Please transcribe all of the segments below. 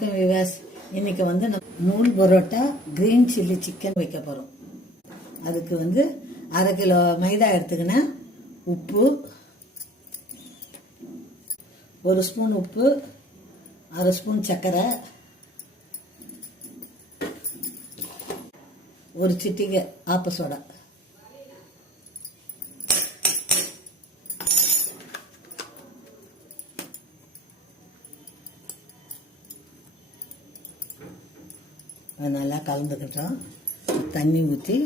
வணக்கம் விவாஸ் இன்னைக்கு வந்து நம்ம நூல் பரோட்டா கிரீன் சில்லி சிக்கன் வைக்க போகிறோம் அதுக்கு வந்து அரை கிலோ மைதா எடுத்துக்கினேன். உப்பு ஒரு ஸ்பூன் உப்பு அரை ஸ்பூன் சர்க்கரை ஒரு சிட்டிகை ஆப்ப சோடா. அது நல்லா கலந்துக்கிட்டோம். தண்ணி ஊற்றி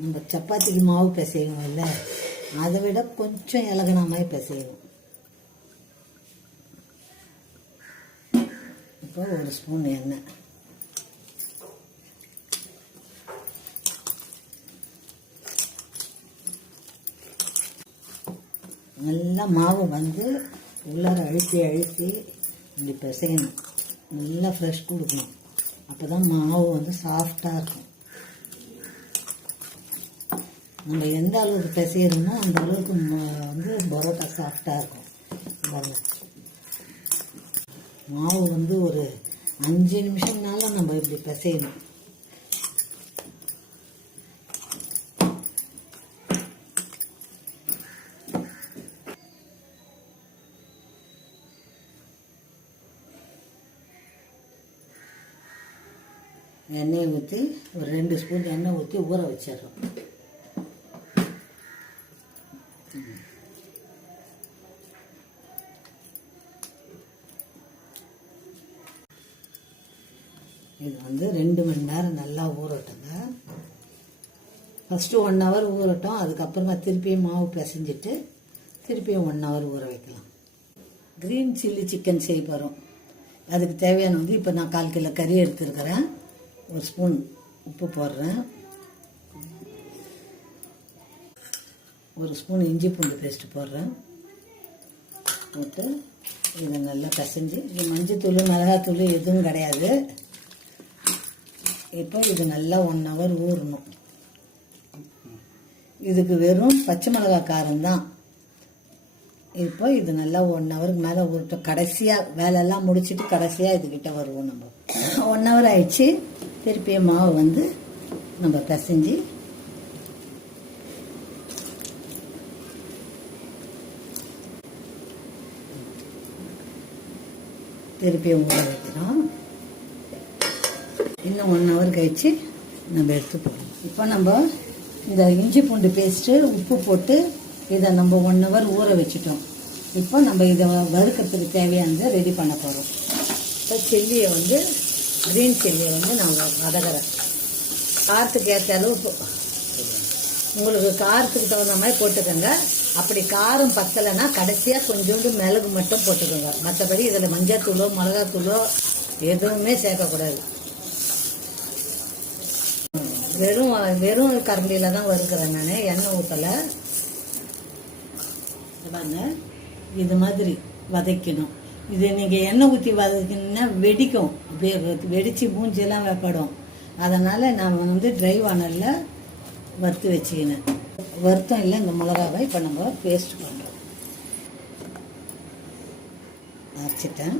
நம்ம சப்பாத்திக்கு மாவு பிசைவோம் இல்லை? அதை விட கொஞ்சம் இலகுன பிசைவோம். இப்போ ஒரு ஸ்பூன் எண்ணெய். நல்லா மாவு வந்து உள்ளார அழுத்தி அழுத்தி இப்படி பிசையணும். நல்லா ஃப்ரெஷ் கொடுக்கணும். அப்போ தான் மாவு வந்து சாஃப்டாக இருக்கும். நம்ம எந்த அளவுக்கு பிசையிறோமோ அந்த அளவுக்கு வந்து பரோட்டா சாஃப்டாக இருக்கும். மாவு வந்து ஒரு அஞ்சு நிமிஷம்னால நம்ம இப்படி பிசையணும். எண்ணெயை ஊற்றி ஒரு ரெண்டு ஸ்பூன் எண்ணெய் ஊற்றி ஊற வச்சிடுறோம் இது வந்து ரெண்டு மணி நேரம் நல்லா ஊறட்டுங்க ஃபஸ்ட்டு ஒன் ஹவர் ஊறட்டும். அதுக்கப்புறமா திருப்பியும் மாவு பிசைஞ்சிட்டு திருப்பியும் ஒன் ஹவர் ஊற வைக்கலாம். க்ரீன் சில்லி சிக்கன் செய்ய போகிறோம் அதுக்கு தேவையான வந்து இப்போ நான் கால் கிலோ கறி எடுத்துருக்கிறேன். ஒரு ஸ்பூன் உப்பு போடுறேன். ஒரு ஸ்பூன் இஞ்சி பூண்டு பேஸ்ட்டு போடுறேன். போட்டு இதை நல்லா பிசைஞ்சு இது மஞ்சத்தூள் மிளகாத்தூள் எதுவும் கிடையாது. இப்போ இது நல்லா ஒன் ஹவர் ஊறணும். இதுக்கு வெறும் பச்சை மிளகா காரம்தான் இப்போ இது நல்லா ஒன் ஹவருக்கு மேலே உருட்டோம் கடைசியாக வேலையெல்லாம் முடிச்சுட்டு கடைசியாக இதுக்கிட்ட வருவோம் நம்ம. ஒன் ஹவர் ஆயிடுச்சு. திருப்பியும் மாவு வந்து நம்ம பிசைஞ்சு திருப்பியும் ஊற வைக்கிறோம். இன்னும் ஒன் ஹவர் கழிச்சு நம்ம எடுத்து போகிறோம் இப்போ நம்ம இந்த இஞ்சி பூண்டு பேஸ்ட்டு உப்பு போட்டு இதை நம்ம ஒன் ஹவர் ஊற வச்சுட்டோம். இப்போ நம்ம இதை வறுக்கிறதுக்கு தேவையானதை ரெடி பண்ண போகிறோம் இப்போ சில்லியை வந்து க்ரீன் சில்லியை வந்து நான் வதகிறேன் காரத்துக்கு ஏற்ற அளவு உங்களுக்கு காரத்துக்கு தகுந்த மாதிரி போட்டுக்கோங்க. அப்படி காரம் பத்தலைன்னா கடைசியாக கொஞ்சோண்டு மிளகு மட்டும் போட்டுக்கோங்க. மற்றபடி இதில் மஞ்சள் தூளோ மிளகாத்தூளோ எதுவுமே சேர்க்கக்கூடாது. வெறும் வெறும் கரண்டியில் தான் வறுக்கிறேன் நான் எண்ணெய் ஊற்றலை பாருங்க இது மாதிரி வதக்கணும். இது நீங்கள் எண்ணெய் ஊற்றி வதக்கினா வெடிக்கும். வெடித்து வெடிச்சு மூஞ்சியெல்லாம் வெப்படும். அதனால் நான் வந்து ட்ரை வானலில் வறுத்து வச்சுக்கினேன். வறுத்தம் இல்லை இந்த மிளகாவை இப்போ நம்ம பேஸ்ட் பண்ணுறோம் அரைச்சிட்டேன்.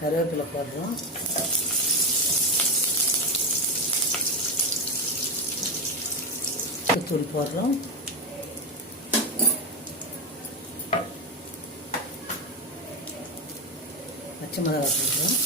கருவேப்பிலை போடுறோம். தூள் போடுறோம். பச்சை மிளகா போடுறோம்.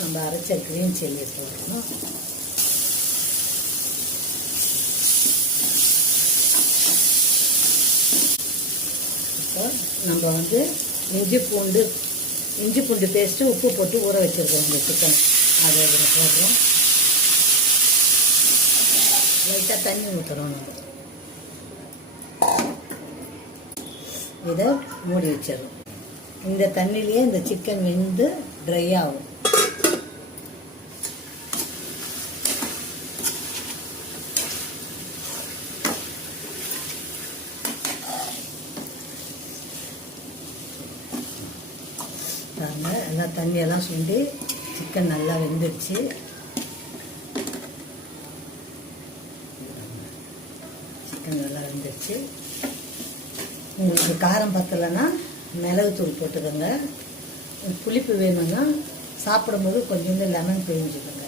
நம்ம அரைச்ச க்ரீன் சில்லி போடணும் நம்ம வந்து இஞ்சி பூண்டு இஞ்சி பூண்டு பேஸ்ட்டு உப்பு போட்டு ஊற வச்சுருக்கோம் இந்த சிக்கன் அதை இதில் போடுறோம். லைட்டாக தண்ணி ஊற்றுறோம் நம்ம. இதை மூடி வச்சிடணும் இந்த தண்ணியிலேயே இந்த சிக்கன் வெந்து ட்ரை ஆகும். பாருங்க எல்லாம் தண்ணியெல்லாம் சுண்டி சிக்கன் நல்லா வெந்துடுச்சு சிக்கன் நல்லா வெந்துடுச்சு உங்களுக்கு காரம் பத்தலைன்னா மிளகுத்தூள் போட்டுக்கோங்க. புளிப்பு வேணும்னா சாப்பிடும்போது கொஞ்சோண்டு lemon பிழிஞ்சுக்கோங்க.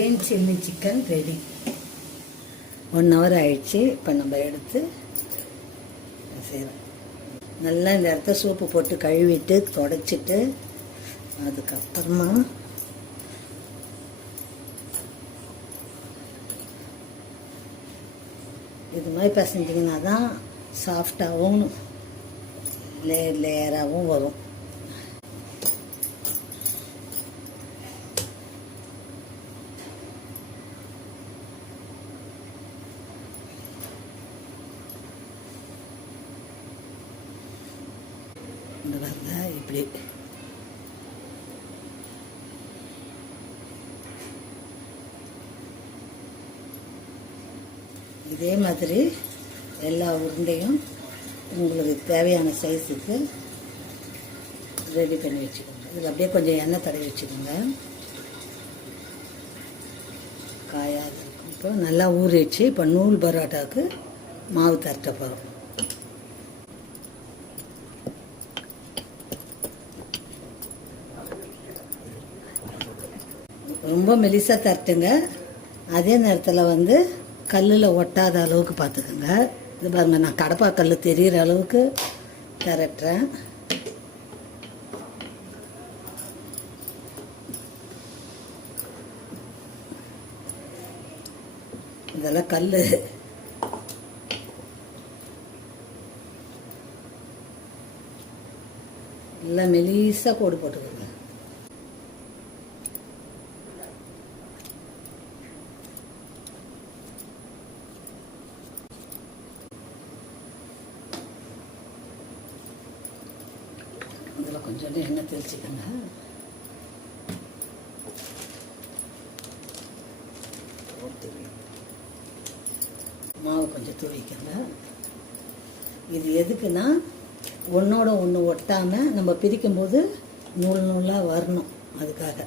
Green chilli chicken ready one hour ஆயிடுச்சு. இப்போ நம்ம எடுத்து செய்கிறோம் நல்லா இந்த இடத்த சூப்பு போட்டு கழுவிட்டு தொடச்சிட்டு அதுக்கப்புறமா இது மாதிரி பசஞ்சிங்கன்னா தான் சாஃப்டாகவும் லேயர் லேயராகவும் வரும் இந்த பாருங்க இப்படி இதே மாதிரி எல்லா உருண்டையும் உங்களுக்கு தேவையான சைஸுக்கு ரெடி பண்ணி வச்சுக்கோங்க. இதில் அப்படியே கொஞ்சம் எண்ணெய் தடவி வச்சுக்கோங்க. காயாக இருக்கும் இப்போ நல்லா ஊறிடுச்சு. இப்போ நூல் பரோட்டாவுக்கு மாவு தரட்ட போகிறோம் ரொம்ப மெலிசாக தரட்டுங்க அதே நேரத்தில் வந்து கல்லில் ஒட்டாத அளவுக்கு பார்த்துக்குங்க இது பாருங்க நான் கடப்பா கல் தெரிகிற அளவுக்கு திரட்டுறேன். இதெல்லாம் கல் எல்லாம் மெலிசாக கோடு போட்டுக்கோங்க இதில் கொஞ்சோண்டு மாவு கொஞ்சம் தூவிக்கோங்க இது எதுக்குன்னா ஒன்றோட ஒன்று ஒட்டாமல் நம்ம பிரிக்கும்போது நூல் நூலாக வரணும் அதுக்காக.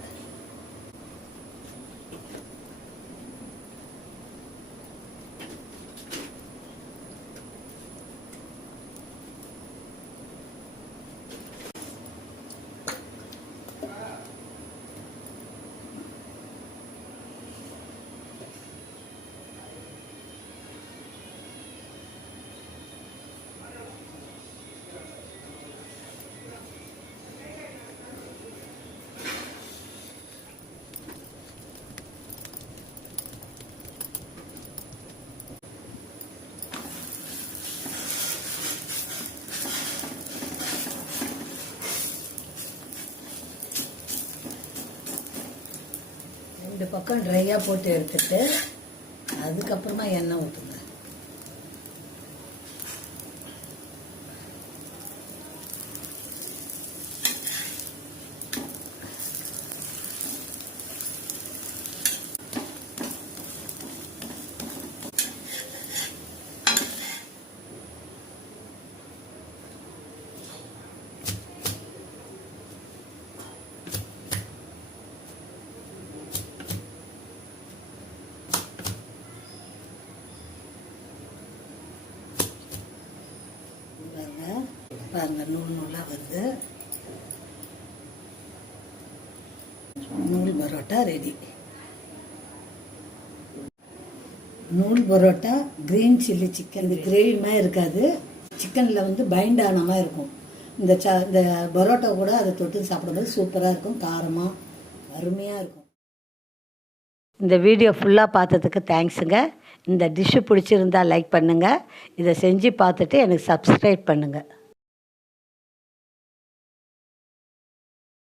இந்த பக்கம் ட்ரையாக போட்டு எடுத்துட்டு அதுக்கப்புறமா எண்ணெய் ஊற்றுங்க பாருங்க பாருங்க நூல் நூலாக வருது நூல் பரோட்டா ரெடி நூல் பரோட்டா கிரீன் சில்லி சிக்கன் இந்த கிரேவி மாதிரி இருக்காது. சிக்கனில் வந்து பைண்ட் இருக்கும். இந்த ச இந்த பரோட்டா கூட அதை தொட்டு சாப்பிடும்போது சூப்பராக இருக்கும். காரமாக அருமையாக இருக்கும். இந்த வீடியோ ஃபுல்லாக பார்த்ததுக்கு தேங்க்ஸுங்க இந்த டிஷ்ஷு பிடிச்சிருந்தா லைக் பண்ணுங்கள் இதை செஞ்சு பார்த்துட்டு எனக்கு சப்ஸ்கிரைப் பண்ணுங்கள்